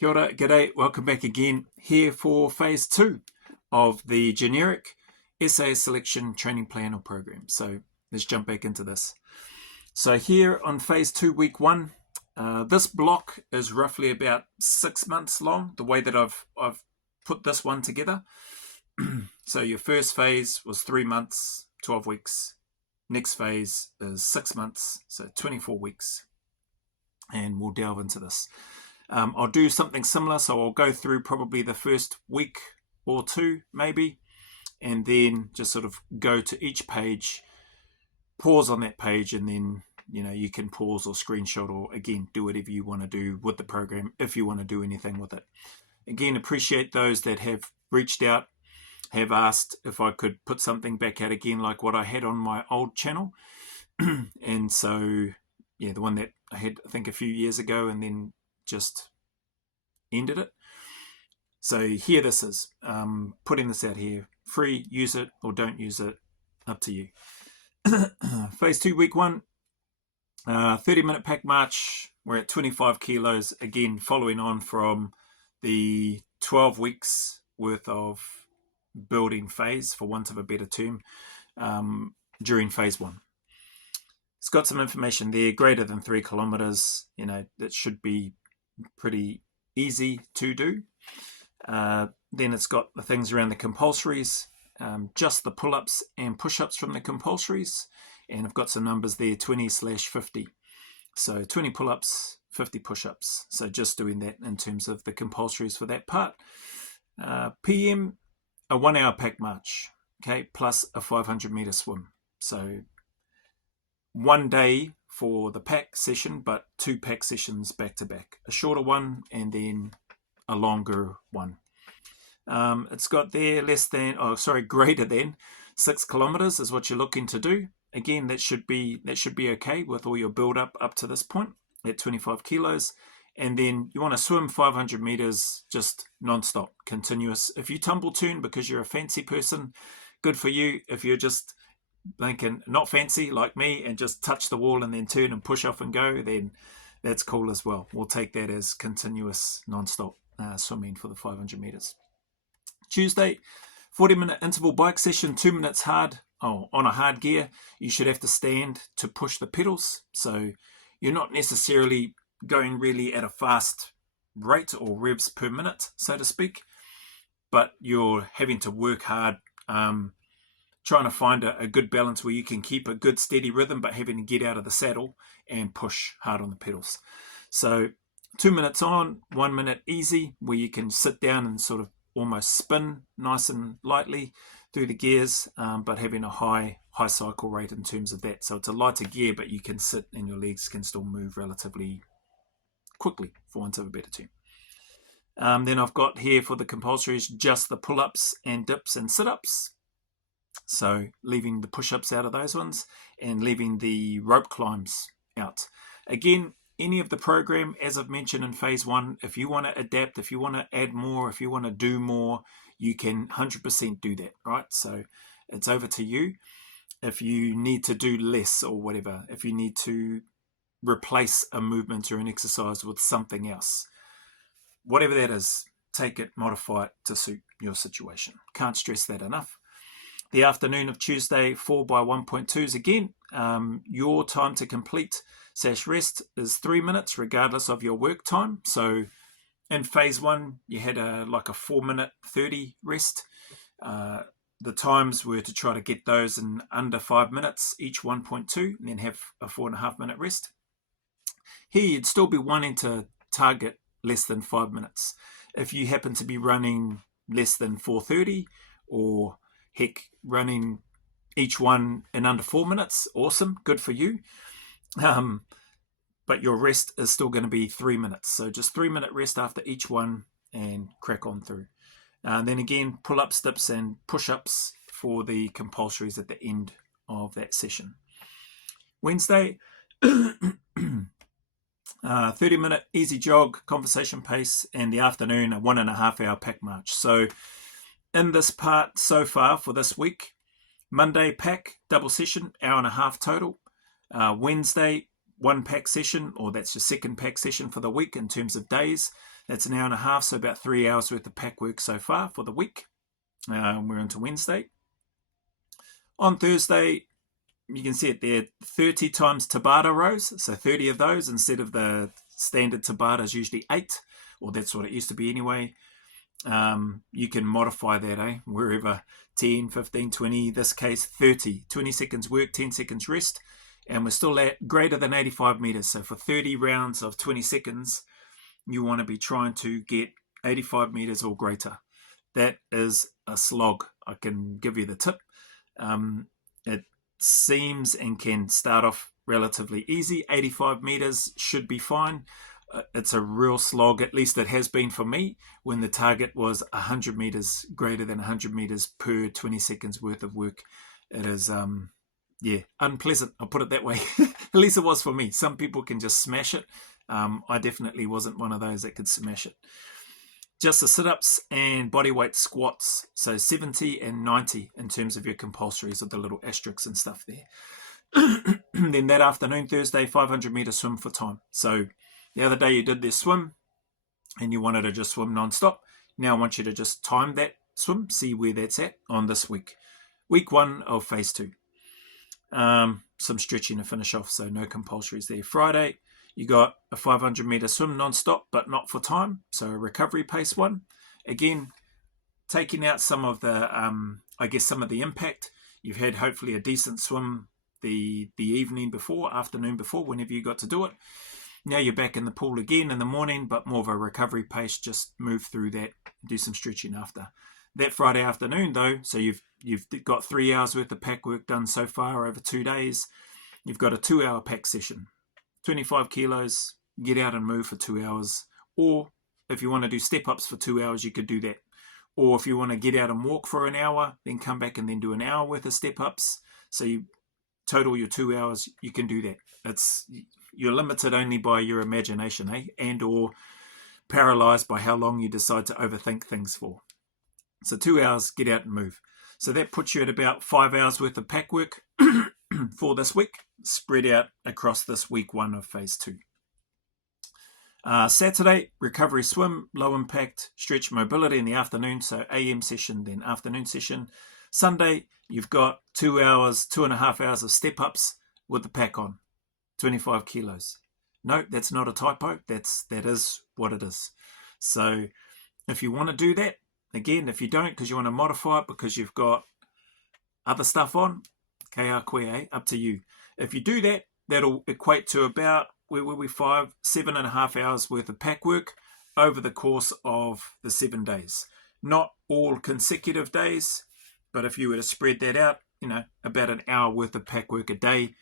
Kia ora, g'day, welcome back again here for phase 2 of the generic SAS selection training plan or program. So let's jump back into this. So here on phase 2, week 1, this block is roughly about 6 months long, the way that I've put this one together. So your first phase was 3 months, 12 weeks. Next phase is 6 months, so 24 weeks. And we'll delve into this. I'll do something similar, so I'll go through probably the first week or two, maybe, and then just sort of go to each page, pause on that page, and then, you can pause or screenshot or, again, do whatever you want to do with the program if you want to do anything with it. Again, appreciate those that have reached out, have asked if I could put something back out again like what I had on my old channel. And so, yeah, the one that I had, I think, a few years ago, and then just ended it. So here this is, putting this out here, free, use it or don't use it, up to you. Phase 2, week 1, 30-minute pack march. We're at 25 kilos, again, following on from the 12 weeks worth of building phase, for want of a better term, during phase 1. It's got some information there, greater than 3 kilometers, that should be pretty easy to do. Then it's got the things around the compulsories, just the pull-ups and push-ups from the compulsories, and I've got some numbers there, 20/50. So 20 pull-ups, 50 push-ups. So just doing that in terms of the compulsories for that part. PM, a 1-hour pack march, okay, plus a 500-meter swim. So 1 day for the pack session, but 2 pack sessions back to back. A shorter one and then a longer one. It's got there greater than 6 kilometers is what you're looking to do. Again, that should be okay with all your build up to this point at 25 kilos. And then you want to swim 500 meters just non-stop, continuous. If you tumble turn because you're a fancy person, good for you. If you're just thinking not fancy like me and just touch the wall and then turn and push off and go, then that's cool as well. We'll take that as continuous non-stop swimming for the 500 meters. Tuesday, 40-minute interval bike session, 2 minutes hard. On a hard gear, you should have to stand to push the pedals. So you're not necessarily going really at a fast rate or revs per minute, so to speak, but you're having to work hard, trying to find a good balance where you can keep a good steady rhythm, but having to get out of the saddle and push hard on the pedals. So 2 minutes on, 1 minute easy, where you can sit down and sort of almost spin nice and lightly through the gears, but having a high cycle rate in terms of that. So it's a lighter gear, but you can sit and your legs can still move relatively quickly, for want of a better term. Then I've got here for the compulsories just the pull-ups and dips and sit-ups. So leaving the push-ups out of those ones and leaving the rope climbs out. Again, any of the program, as I've mentioned in phase 1, if you want to adapt, if you want to add more, if you want to do more, you can 100% do that, right? So it's over to you. If you need to do less or whatever, if you need to replace a movement or an exercise with something else, whatever that is, take it, modify it to suit your situation. Can't stress that enough. The afternoon of Tuesday, 4x1.2s again. Your time to complete / rest is 3 minutes, regardless of your work time. So in phase 1, you had a 4-minute 30 rest. The times were to try to get those in under 5 minutes, each 1.2, and then have a 4.5-minute rest. Here, you'd still be wanting to target less than 5 minutes. If you happen to be running less than 4:30, or heck, running each one in under 4 minutes, awesome, good for you. But your rest is still going to be 3 minutes. So just 3-minute rest after each one and crack on through. Then again, pull-ups, dips and push-ups for the compulsories at the end of that session. Wednesday, 30-minute easy jog, conversation pace, and the afternoon, a 1.5-hour pack march. So in this part so far for this week, Monday pack, double session, 1.5 hours total. Wednesday, 1 pack session, or that's your second pack session for the week in terms of days. That's an hour and a half, so about 3 hours worth of pack work so far for the week. We're into Wednesday. On Thursday, you can see it there, 30 times Tabata rows, so 30 of those instead of the standard Tabata is usually 8, or that's what it used to be anyway. You can modify that, wherever, 10, 15, 20, this case 30, 20 seconds work, 10 seconds rest, and we're still at greater than 85 meters. So for 30 rounds of 20 seconds, you want to be trying to get 85 meters or greater. That is a slog. I can give you the tip. It seems and can start off relatively easy. 85 meters should be fine. It's a real slog, at least it has been for me, when the target was 100 meters, greater than 100 meters per 20 seconds worth of work. It is, unpleasant, I'll put it that way. At least it was for me. Some people can just smash it. I definitely wasn't one of those that could smash it. Just the sit-ups and bodyweight squats, so 70 and 90 in terms of your compulsories with the little asterisks and stuff there. Then that afternoon, Thursday, 500 meter swim for time. So the other day you did this swim and you wanted to just swim non-stop. Now I want you to just time that swim, see where that's at on this week. Week 1 of phase 2. Some stretching to finish off, so no compulsories there. Friday, you got a 500 meter swim non-stop, but not for time, so a recovery pace one. Again, taking out some of the, some of the impact. You've had hopefully a decent swim the evening before, afternoon before, whenever you got to do it. Now you're back in the pool again in the morning, but more of a recovery pace. Just move through that, do some stretching after. That Friday afternoon though, so you've got 3 hours worth of pack work done so far over 2 days. You've got a 2-hour pack session. 25 kilos, get out and move for 2 hours. Or if you want to do step-ups for 2 hours, you could do that. Or if you want to get out and walk for an hour, then come back and then do an hour worth of step-ups. So you total your 2 hours, you can do that. You're limited only by your imagination, and or paralyzed by how long you decide to overthink things for. So 2 hours, get out and move. So that puts you at about 5 hours worth of pack work for this week, spread out across this week 1 of phase 2. Saturday, recovery swim, low impact, stretch mobility in the afternoon, so AM session, then afternoon session. Sunday, you've got 2 hours, 2.5 hours of step-ups with the pack on, 25 kilos. No, that's not a typo, that is what it is. So if you want to do that, again, if you don't because you want to modify it because you've got other stuff on, up to you. If you do that, that'll equate to about, 7.5 hours worth of pack work over the course of the 7 days. Not all consecutive days, but if you were to spread that out, about an hour worth of pack work a day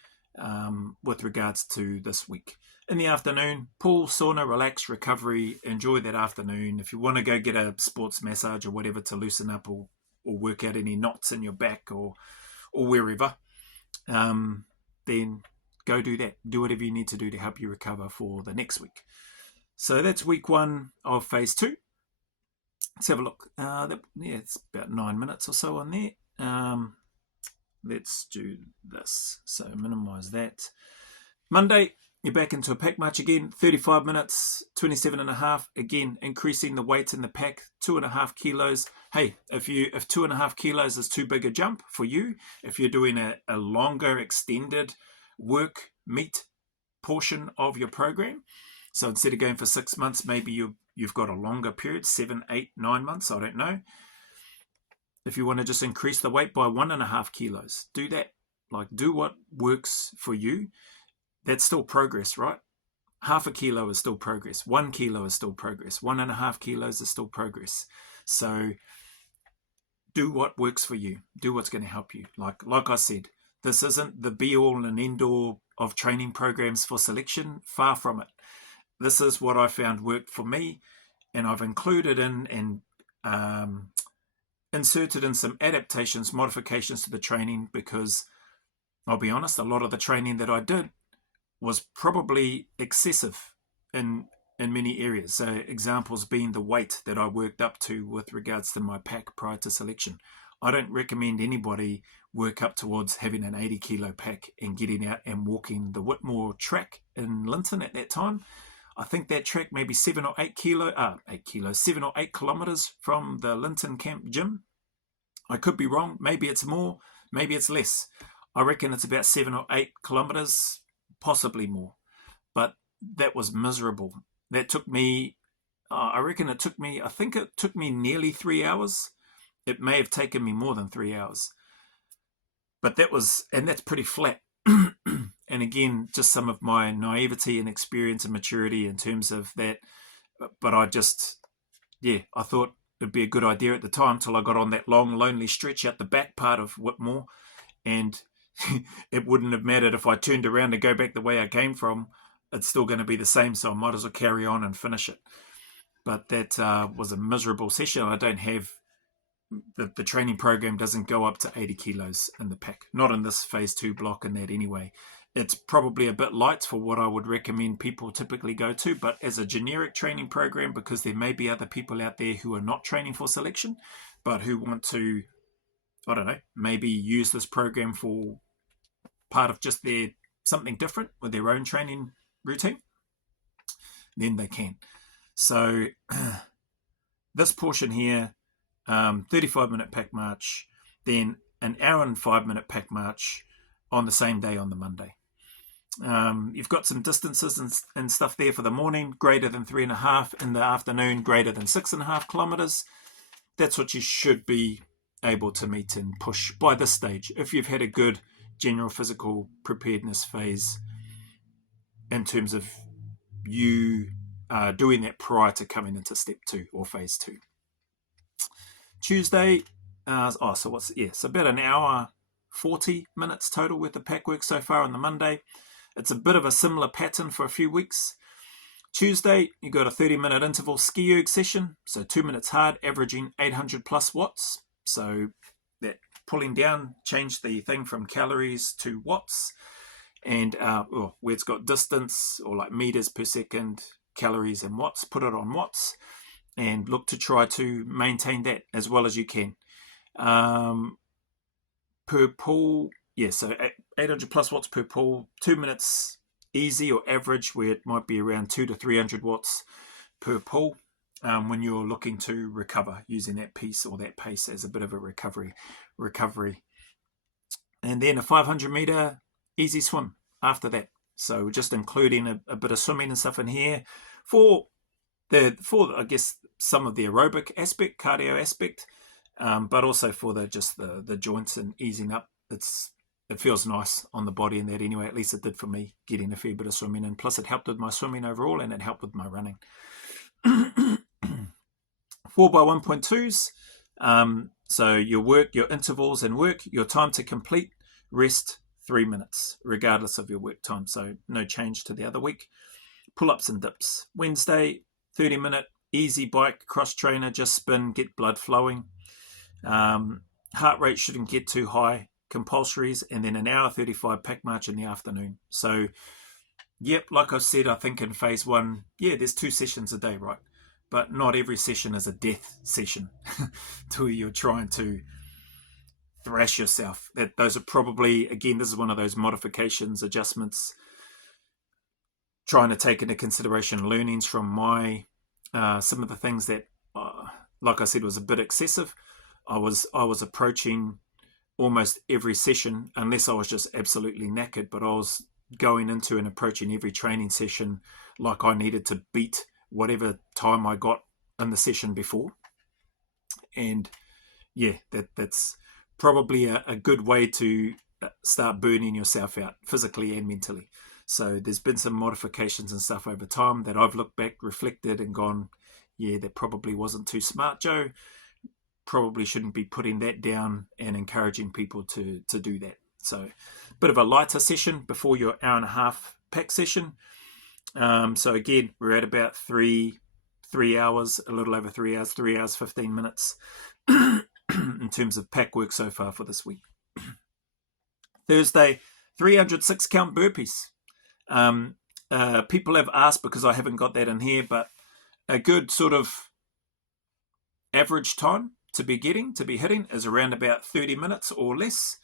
with regards to this week. In the afternoon, pool, sauna, relax, recovery, enjoy that afternoon. If you want to go get a sports massage or whatever to loosen up or work out any knots in your back or wherever, then go do that. Do whatever you need to do to help you recover for the next week. So that's week 1 of phase 2. Let's have a look. It's about 9 minutes or so on there. Let's do this. So minimize that. Monday, you're back into a pack march again, 35 minutes, 27.5. Again, increasing the weight in the pack, 2.5 kilos. Hey, if 2.5 kilos is too big a jump for you, if you're doing a longer extended work meet portion of your program, so instead of going for 6 months, maybe you've got a longer period, 7, 8, 9 months, I don't know. If you want to just increase the weight by 1.5 kilos, do that. Do what works for you. That's still progress, right? 0.5 kilo is still progress. 1 kilo is still progress. 1.5 kilos is still progress. So do what works for you. Do what's going to help you. Like I said, this isn't the be-all and end-all of training programs for selection. Far from it. This is what I found worked for me, and I've included and inserted in some adaptations, modifications to the training, because I'll be honest, a lot of the training that I did was probably excessive in many areas. So examples being the weight that I worked up to with regards to my pack prior to selection. I don't recommend anybody work up towards having an 80 kilo pack and getting out and walking the Whitmore track in Linton at that time. I think that track maybe 7 or 8 kilometers from the Linton Camp gym. I could be wrong. Maybe it's more, maybe it's less. I reckon it's about 7 or 8 kilometers, possibly more. But that was miserable. That took me, I reckon it took me, I think it took me nearly 3 hours. It may have taken me more than 3 hours. But that was, and that's pretty flat. And again, just some of my naivety and experience and maturity in terms of that. But I just, I thought it'd be a good idea at the time till I got on that long, lonely stretch out the back part of Whitmore. And it wouldn't have mattered if I turned around and go back the way I came from. It's still going to be the same, so I might as well carry on and finish it. But that was a miserable session. I don't have, the training program doesn't go up to 80 kilos in the pack. Not in this phase 2 block and that anyway. It's probably a bit light for what I would recommend people typically go to, but as a generic training program, because there may be other people out there who are not training for selection, but who want to, I don't know, maybe use this program for part of just their something different with their own training routine, then they can. So this portion here, 35-minute pack march, then an hour and 5-minute pack march on the same day on the Monday. You've got some distances and stuff there for the morning, greater than 3.5, in the afternoon, greater than 6.5 kilometers. That's what you should be able to meet and push by this stage, if you've had a good general physical preparedness phase in terms of you doing that prior to coming into step 2 or phase 2. Tuesday, so about an hour 40 minutes total with the pack work so far on the Monday. It's a bit of a similar pattern for a few weeks. Tuesday, you got a 30-minute interval ski erg session, so 2 minutes hard, averaging 800 plus watts. So that pulling down, change the thing from calories to watts, and where it's got distance or like meters per second, calories and watts, put it on watts, and look to try to maintain that as well as you can. Per pull, so 800 plus watts per pull, 2 minutes easy or average, where it might be around 200 to 300 watts per pull when you're looking to recover using that piece or that pace as a bit of a recovery. And then a 500 meter easy swim after that. So just including a bit of swimming and stuff in here for I guess some of the aerobic aspect, cardio aspect, but also for the joints and easing up. It feels nice on the body and that anyway. At least it did for me, getting a fair bit of swimming in. Plus it helped with my swimming overall, and it helped with my running. 4x1.2s. So your work, your intervals and work, your time to complete, rest 3 minutes, regardless of your work time. So no change to the other week. Pull-ups and dips. Wednesday, 30-minute easy bike cross trainer, just spin, get blood flowing. Heart rate shouldn't get too high. Compulsories, and then an hour 35 pack march in the afternoon. So, like I said, I think in phase 1, there's 2 sessions a day, right? But not every session is a death session to where you're trying to thrash yourself. Those are probably, again, this is one of those modifications, adjustments, trying to take into consideration learnings from my some of the things that, like I said, was a bit excessive. I was approaching almost every session, unless I was just absolutely knackered, but I was going into and approaching every training session like I needed to beat whatever time I got in the session before. And that's probably a good way to start burning yourself out physically and mentally. So there's been some modifications and stuff over time that I've looked back, reflected, and gone, that probably wasn't too smart, Joe. Probably shouldn't be putting that down and encouraging people to do that. So a bit of a lighter session before your hour and a half pack session. So again, we're at about 3 hours, a little over 3 hours, 3 hours, 15 minutes in terms of pack work so far for this week. Thursday, 306 count burpees. People have asked, because I haven't got that in here, but a good sort of average time to be hitting is around about 30 minutes or less.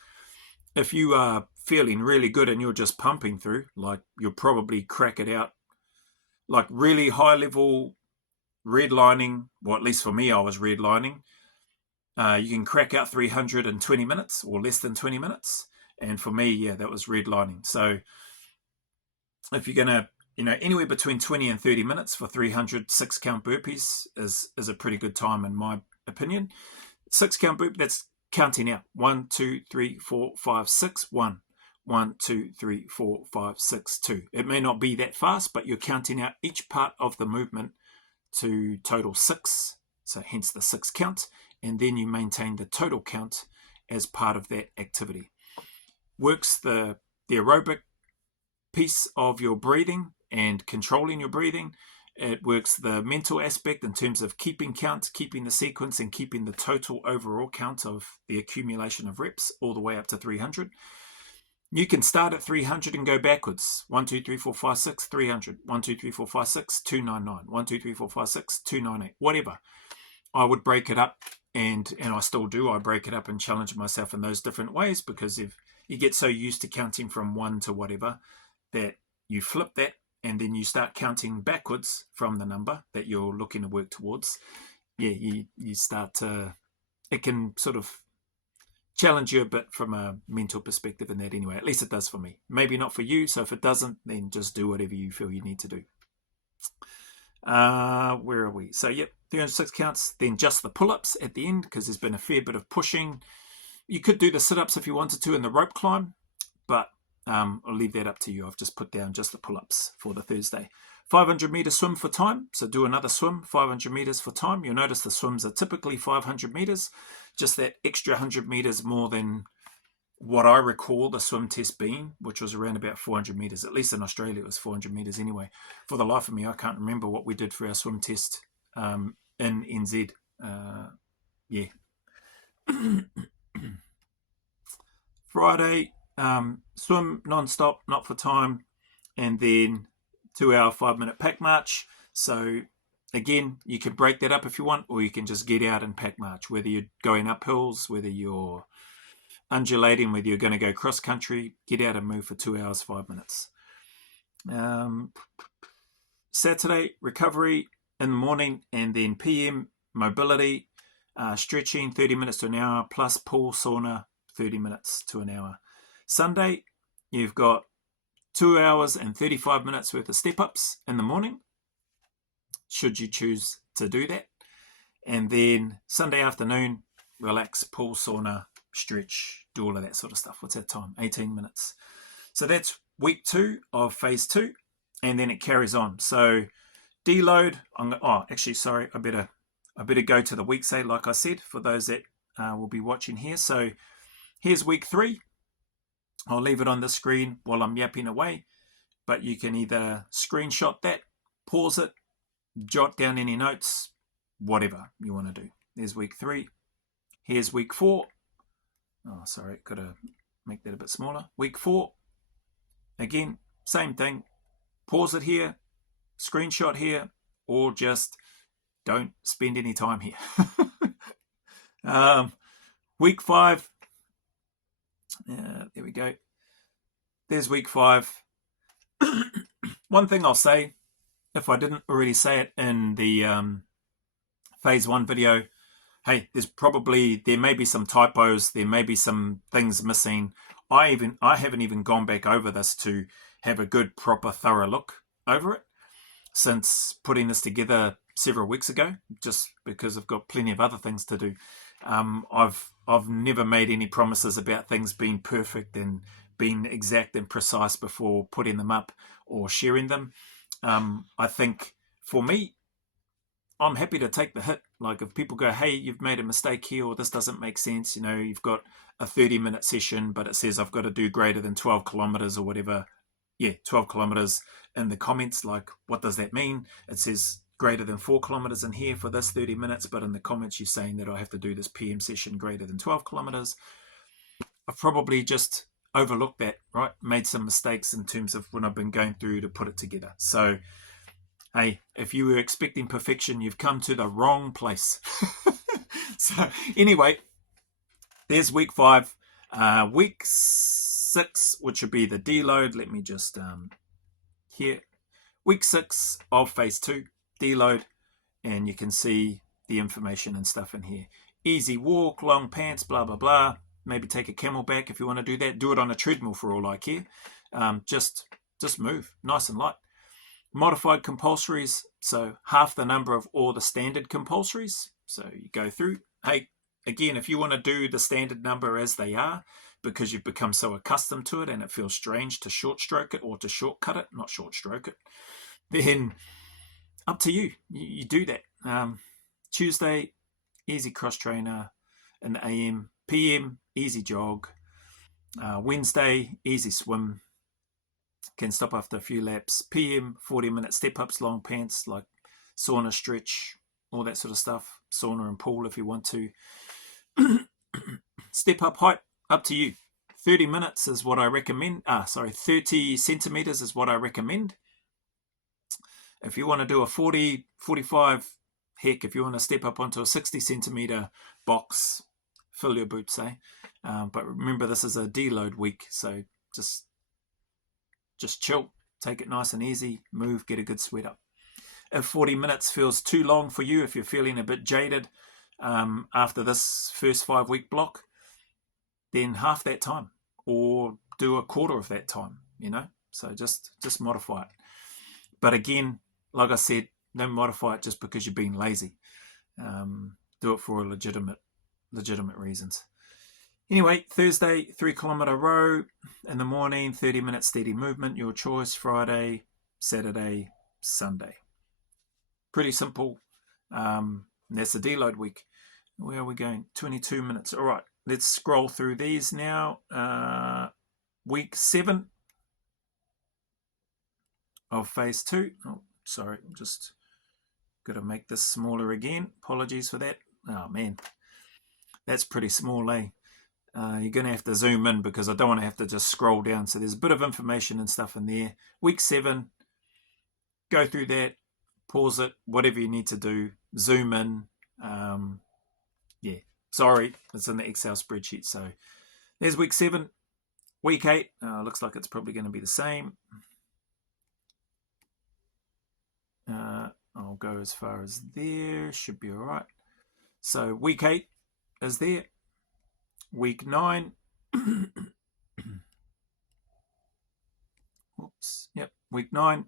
If you are feeling really good and you're just pumping through, like you'll probably crack it out like really high level redlining, well, at least for me, I was redlining. You can crack out 300 in 20 minutes or less than 20 minutes. And for me, yeah, that was redlining. So if you're going to, anywhere between 20 and 30 minutes for 300 6-count burpees is a pretty good time in my opinion. 6-count burpee, that's counting out. 1, 2, 3, 4, 5, 6, 1. 1, 2, 3, 4, 5, 6, 2. It may not be that fast, but you're counting out each part of the movement to total 6, so hence the 6 count, and then you maintain the total count as part of that activity. Works the aerobic piece of your breathing and controlling your breathing. It works the mental aspect in terms of keeping count, keeping the sequence, and keeping the total overall count of the accumulation of reps all the way up to 300. You can start at 300 and go backwards. 1, 2, 3, 4, 5, 6, 300. 1, 2, 3, 4, 5, 6, 299. 1, 2, 3, 4, 5, 6, 298. Whatever. I would break it up, and I still do. I break it up and challenge myself in those different ways, because if you get so used to counting from 1 to whatever that you flip that and then you start counting backwards from the number that you're looking to work towards, you start to, it can sort of challenge you a bit from a mental perspective in that anyway. At least it does for me. Maybe not for you, so if it doesn't, then just do whatever you feel you need to do. Where are we? So yep, 306 counts, then just the pull-ups at the end, because there's been a fair bit of pushing. You could do the sit-ups if you wanted to in the rope climb, but I'll leave that up to you. I've just put down just the pull-ups for the Thursday. 500 meter swim for time, so do another swim, 500 meters for time. You'll notice the swims are typically 500 meters, just that extra 100 meters more than what I recall the swim test being, which was around about 400 meters. At least in Australia it was 400 meters anyway. For the life of me, I can't remember what we did for our swim test in NZ. Yeah. Friday, swim non-stop, not for time, and then 2-hour 5-minute pack march. So again, you can break that up if you want, or you can just get out and pack march, whether you're going up hills, whether you're undulating, whether you're going to go cross country, get out and move for 2 hours 5 minutes. Saturday, recovery in the morning, and then PM, mobility, stretching 30 minutes to an hour, plus pool, sauna 30 minutes to an hour. Sunday, you've got 2 hours and 35 minutes worth of step-ups in the morning, should you choose to do that. And then Sunday afternoon, relax, pool, sauna, stretch, do all of that sort of stuff. What's that time? 18 minutes. So that's week 2 of phase 2, and then it carries on. So deload. I better go to the week say, like I said, for those that will be watching here. So here's week 3. I'll leave it on the screen while I'm yapping away, but you can either screenshot that, pause it, jot down any notes, whatever you want to do. There's week 3. Here's week 4. Oh, sorry, got to make that a bit smaller. Week 4. Again, same thing. Pause it here, screenshot here, or just don't spend any time here. Week 5. There we go. There's week 5. One thing I'll say, if I didn't already say it in the phase 1 video, hey, there may be some typos, there may be some things missing. I haven't even gone back over this to have a good, proper, thorough look over it since putting this together several weeks ago, just because I've got plenty of other things to do. I've never made any promises about things being perfect and being exact and precise before putting them up or sharing them. I think for me, I'm happy to take the hit. Like if people go, hey, you've made a mistake here, or this doesn't make sense, you've got a 30-minute session, but it says I've got to do greater than 12 kilometers or whatever. Yeah, 12 kilometers in the comments. Like, what does that mean? It says greater than 4 kilometers in here for this 30 minutes, but in the comments you're saying that I have to do this PM session greater than 12 kilometers. I've probably just overlooked that, right? Made some mistakes in terms of when I've been going through to put it together. So, hey, if you were expecting perfection, you've come to the wrong place. So, anyway, there's week 5. Week 6, which would be the deload. Let me just here. week 6 of phase 2, deload, and you can see the information and stuff in here. Easy walk, long pants, blah, blah, blah. Maybe take a camelback if you want to do that. Do it on a treadmill for all I care. Just move, nice and light. Modified compulsories, so half the number of all the standard compulsories. So you go through. Hey, again, if you want to do the standard number as they are, because you've become so accustomed to it and it feels strange to short stroke it or to shortcut it, not short stroke it, then up to you. You do that. Tuesday, easy cross trainer in the AM. PM, easy jog. Wednesday, easy swim. Can stop after a few laps. PM, 40-minute step-ups, long pants, like sauna, stretch, all that sort of stuff. Sauna and pool if you want to. Step-up height, up to you. 30 minutes is what I recommend. 30 centimeters is what I recommend. If you want to do a 40, 45, heck, if you want to step up onto a 60 centimeter box, fill your boots, eh? But remember, this is a deload week, so just chill, take it nice and easy, move, get a good sweat up. If 40 minutes feels too long for you, if you're feeling a bit jaded after this first 5-week block, then half that time or do a quarter of that time, so just modify it. But again, like I said, don't modify it just because you're being lazy. Do it for legitimate reasons. Anyway, Thursday, 3-kilometer row in the morning, 30-minute steady movement, your choice. Friday, Saturday, Sunday. Pretty simple. That's the deload week. Where are we going? 22 minutes. All right, let's scroll through these now. Week 7 of phase 2. Oh, sorry, I'm just got to make this smaller again. Apologies for that. Oh, man. That's pretty small, eh? You're going to have to zoom in because I don't want to have to just scroll down. So there's a bit of information and stuff in there. Week 7, go through that, pause it, whatever you need to do, zoom in. Yeah, sorry, it's in the Excel spreadsheet. So there's week 7. Week 8, looks like it's probably going to be the same. I'll go as far as there, should be all right. So week 8 is there. Week 9, oops, yep, week 9,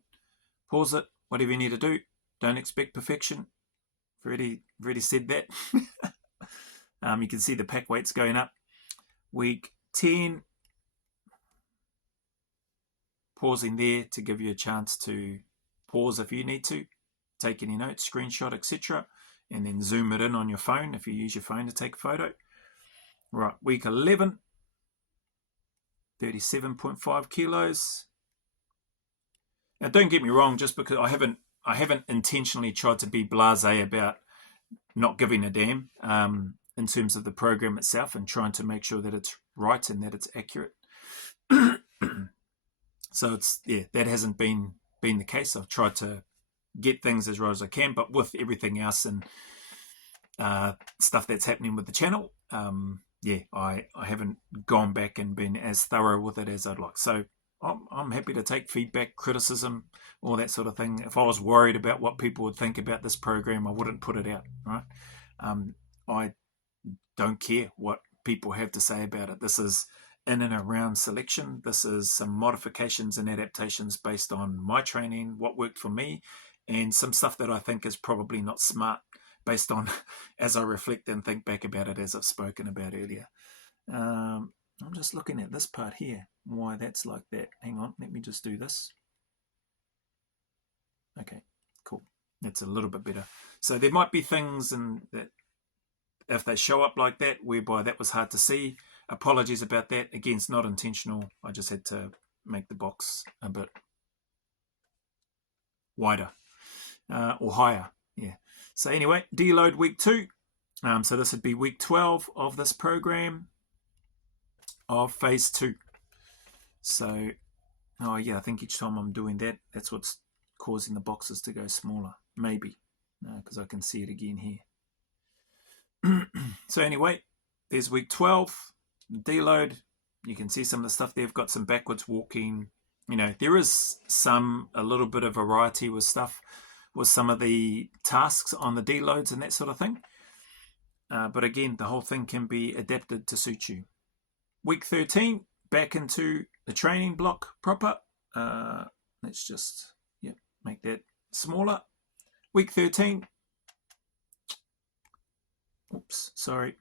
pause it, whatever you need to do, don't expect perfection. I've already said that. You can see the pack weights going up. Week 10, pausing there to give you a chance to pause if you need to, take any notes, screenshot, etc., and then zoom it in on your phone if you use your phone to take a photo. Right, week 11, 37.5 kilos. Now, don't get me wrong, just because I haven't intentionally tried to be blasé about not giving a damn in terms of the program itself and trying to make sure that it's right and that it's accurate. So that hasn't been the case. I've tried to get things as right as I can, but with everything else and stuff that's happening with the channel, I haven't gone back and been as thorough with it as I'd like. So I'm happy to take feedback, criticism, all that sort of thing. If I was worried about what people would think about this program, I wouldn't put it out, right? I don't care what people have to say about it. This is in and around selection. This is some modifications and adaptations based on my training, what worked for me, and some stuff that I think is probably not smart based on as I reflect and think back about it, as I've spoken about earlier. I'm just looking at this part here, why that's like that. Hang on, let me just do this. Okay, cool. That's a little bit better. So there might be things that if they show up like that, whereby that was hard to see. Apologies about that. Again, it's not intentional. I just had to make the box a bit wider or higher. Yeah. So anyway, deload week 2. So this would be week 12 of this program of phase 2. So, I think each time I'm doing that, that's what's causing the boxes to go smaller. Maybe, because I can see it again here. So anyway, there's week 12, deload. You can see some of the stuff there. I've got some backwards walking, You know, there is a little bit of variety with stuff, with some of the tasks on the deloads and that sort of thing. But again, the whole thing can be adapted to suit you. Week 13, back into the training block proper. Let's just make that smaller. Week 13. Oops, sorry.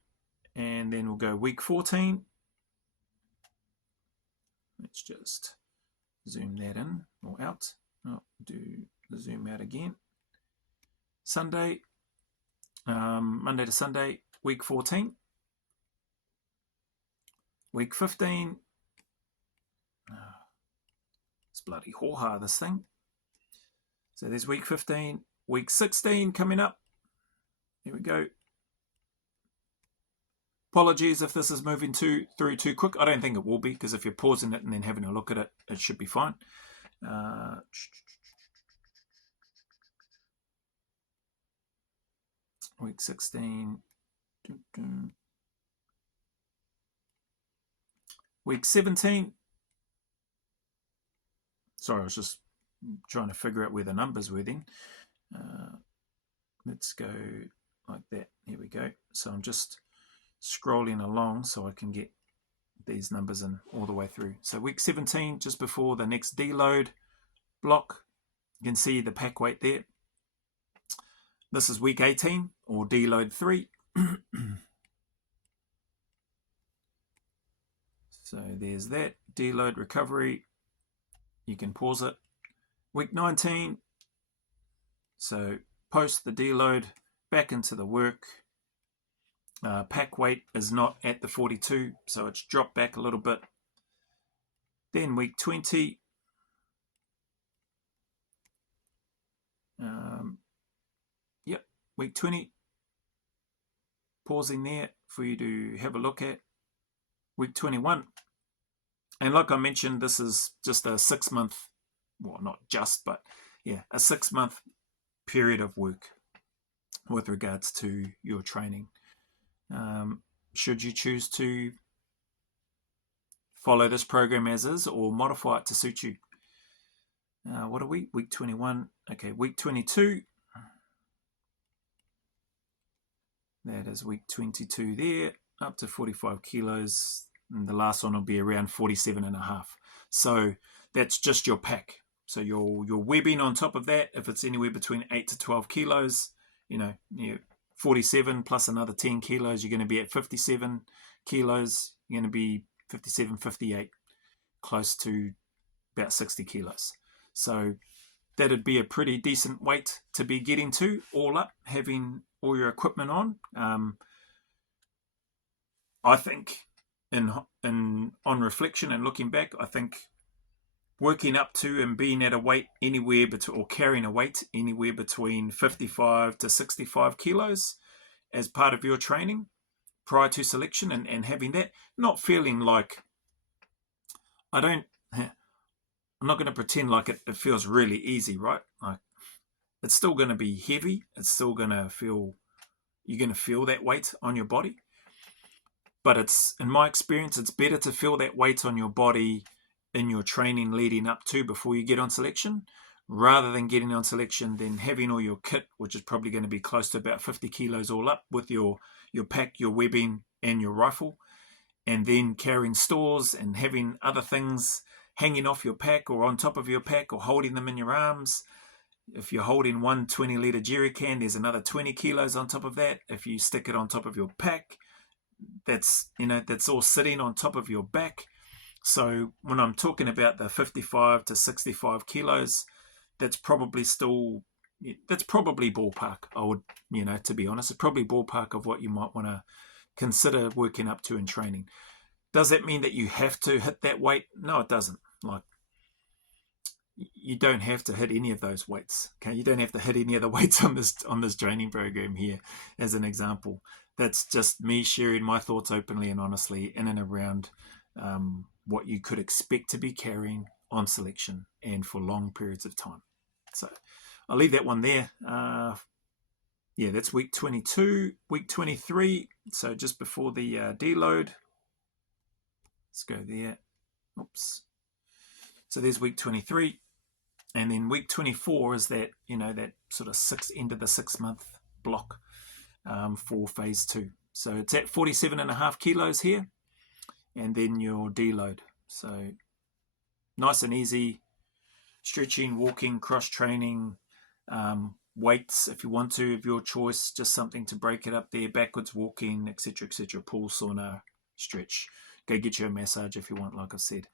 And then we'll go week 14. Let's just zoom that in or out. Oh, do the zoom out again. Sunday, Monday to Sunday, week 14. Week 15. It's bloody hoo-ha, this thing. So there's week 15. Week 16 coming up. Here we go. Apologies if this is moving through too quick. I don't think it will be, because if you're pausing it and then having a look at it, it should be fine. Week 16. Week 17. Sorry, I was just trying to figure out where the numbers were then. Let's go like that. Here we go. So I'm just scrolling along so I can get these numbers in all the way through. So week 17, just before the next deload block, you can see the pack weight there. This is week 18, or deload 3. So there's that deload recovery. You can pause it. Week 19, so post the deload, back into the work. Pack weight is not at the 42, so it's dropped back a little bit. Then week 20, week 20, pausing there for you to have a look at. Week 21, and like I mentioned, this is just a 6 month, well, not just, but yeah, a 6 month period of work with regards to your training. Should you choose to follow this program as is or modify it to suit you. What are we? Week 21. Okay, week 22. That is week 22 there, up to 45 kilos. And the last one will be around 47.5. So that's just your pack. So your webbing on top of that, if it's anywhere between 8 to 12 kilos, 47 plus another 10 kilos, you're going to be at 57 kilos. You're going to be 57, 58, close to about 60 kilos. So that'd be a pretty decent weight to be getting to, all up, having all your equipment on. I think on reflection and looking back, I think working up to and being at a weight anywhere between, or carrying a weight anywhere between 55 to 65 kilos as part of your training prior to selection, and having that, not feeling like, I'm not going to pretend like it feels really easy, right? Like, it's still going to be heavy. It's still going to feel, you're going to feel that weight on your body. But it's, in my experience, it's better to feel that weight on your body in your training leading up to, before you get on selection, rather than getting on selection, then having all your kit, which is probably going to be close to about 50 kilos all up, with your pack, your webbing, and your rifle, and then carrying stores and having other things hanging off your pack or on top of your pack, or holding them in your arms. If you're holding one 20-litre jerry can, there's another 20 kilos on top of that. If you stick it on top of your pack, that's all sitting on top of your back. So when I'm talking about the 55 to 65 kilos, that's probably ballpark. I would, to be honest, it's probably ballpark of what you might want to consider working up to in training. Does that mean that you have to hit that weight? No, it doesn't. Like, you don't have to hit any of those weights. Okay, you don't have to hit any of the weights on this training program here, as an example. That's just me sharing my thoughts openly and honestly in and around what you could expect to be carrying on selection and for long periods of time. So I'll leave that one there. That's week 22. Week 23, so just before the deload. Let's go there. Oops. So there's week 23. And then week 24 is that, that sort of end of the 6-month block for phase 2. So it's at 47.5 kilos here, and then your deload. So nice and easy, stretching, walking, cross training, weights if you want to, of your choice, just something to break it up there, backwards walking, etc., etc., pool, sauna, stretch. Go get you a massage if you want, like I said.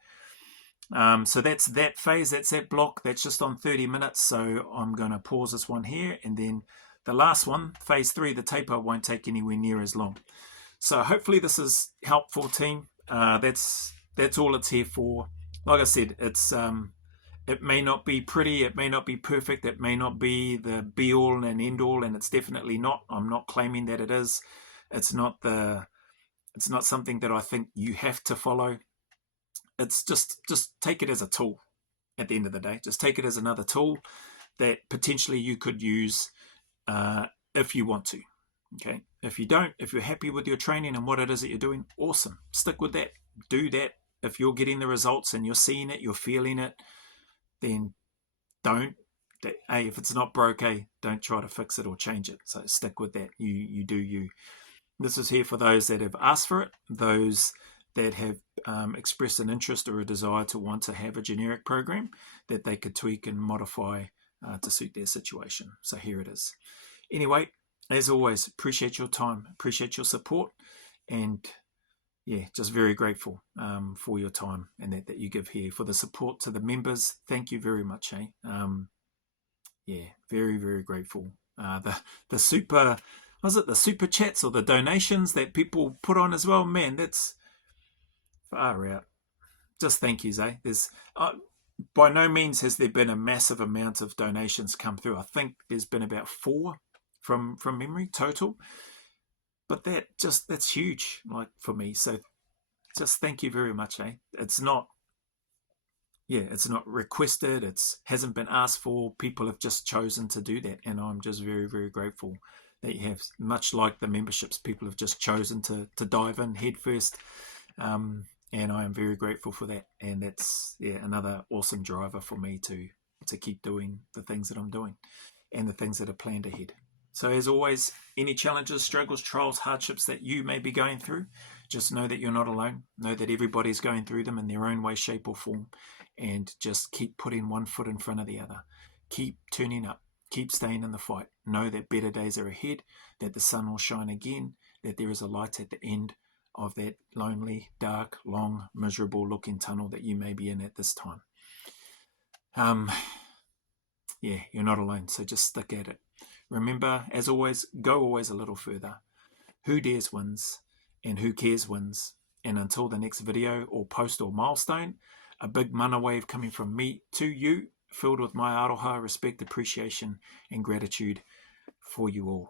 So that's that phase, that's that block. That's just on 30 minutes. So I'm going to pause this one here, and then the last one, phase 3, the taper, won't take anywhere near as long. So hopefully this is helpful, team. That's all it's here for. Like I said, it may not be pretty, it may not be perfect, it may not be the be all and end all, and it's definitely not. I'm not claiming that it is. It's not something that I think you have to follow. It's just take it as a tool at the end of the day. Just take it as another tool that potentially you could use if you want to. Okay. If you don't, if you're happy with your training and what it is that you're doing, awesome. Stick with that. Do that. If you're getting the results and you're seeing it, you're feeling it, then don't. Hey, if it's not broke, don't try to fix it or change it. So stick with that. You do you. This is here for those that have asked for it, those that have expressed an interest or a desire to want to have a generic program that they could tweak and modify to suit their situation. So here it is. Anyway, as always, appreciate your time, appreciate your support, and yeah, just very grateful for your time and that you give here. For the support to the members, thank you very much. Yeah, very, very grateful. The super, was it the super chats or the donations that people put on as well? Man, that's far out. Just thank yous, There's by no means has there been a massive amount of donations come through. I think there's been about 4 from memory total, but that's huge, like, for me. So just thank you very much. It's not requested, hasn't been asked for. People have just chosen to do that, and I'm just very, very grateful that you have. Much like the memberships, people have just chosen to dive in head first, and I am very grateful for that. And that's another awesome driver for me to keep doing the things that I'm doing and the things that are planned ahead. So as always, any challenges, struggles, trials, hardships that you may be going through, just know that you're not alone. Know that everybody's going through them in their own way, shape or form, and just keep putting one foot in front of the other. Keep turning up, keep staying in the fight. Know that better days are ahead, that the sun will shine again, that there is a light at the end of that lonely, dark, long, miserable looking tunnel that you may be in at this time. You're not alone, so just stick at it. Remember, as always, go always a little further. Who dares wins, and who cares wins. And until the next video or post or milestone, a big mana wave coming from me to you, filled with my aroha, respect, appreciation, and gratitude for you all.